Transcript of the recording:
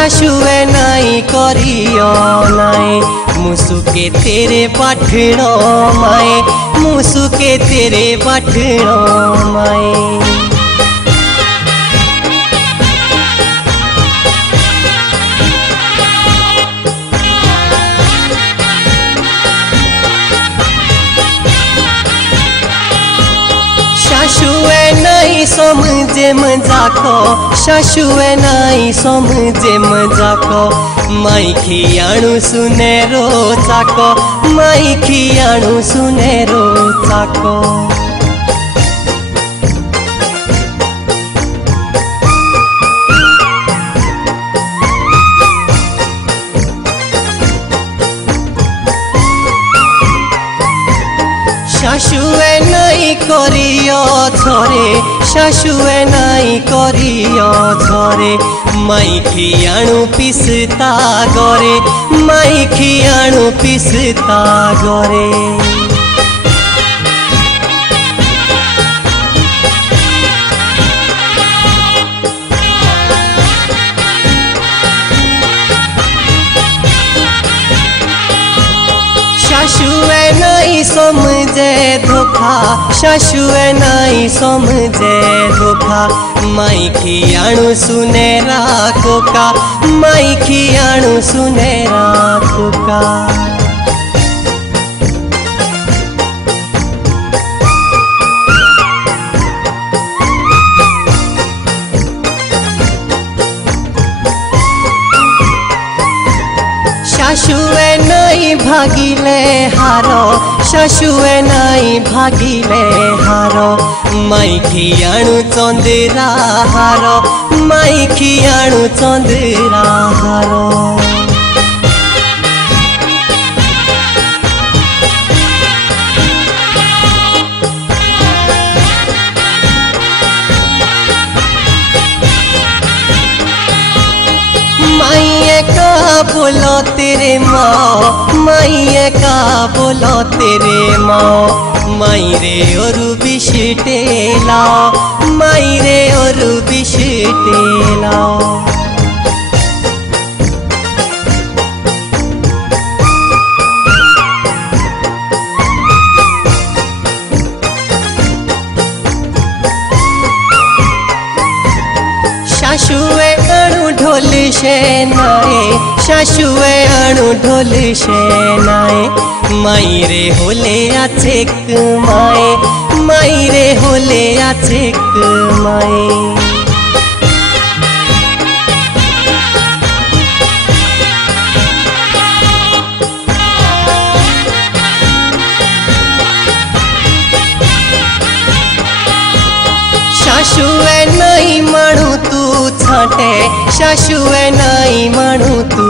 शाशुए नाई करियो नाई मुसुके तेरे पाठणो माए मुसुके तेरे पाठणो माए। शाशुए नाई समझे मजाको शाशुए नाई समझे मजाको माई खियाणु सुनेरो चाको माई खियाणु सुनेरो चाको। शाशुए नाई करियो झरे शाशुए नाई करियो झरे माई खियाणु पिसता गरे माई खियाणु पिसता गरे। शाशुए नाई समझे धोखा शाशुए नाई समझे धोखा माई खियाणु सुनेरा कोका माई खियाणु सुनेरा कोका। शाशुए नाई भागिले हारो शाशुए नाई भागिले हारो माई खियाणु चंद्रा हारो माई खियाणु चंद्रा हारो। माइए का बोलो तेरे माँ माइए का बोलो तेरे माँ माई रे और बिशटे लाओ माई रे और बिशटे लाओ। शाशुए अणु ढोल शेनाए शाशुए अणु ढोल शेनाए माई रे होले आछेक माए माई रे होले आछेक माए। शाशुए नाई माणू तू छाटे शाशुए नाई माणू तू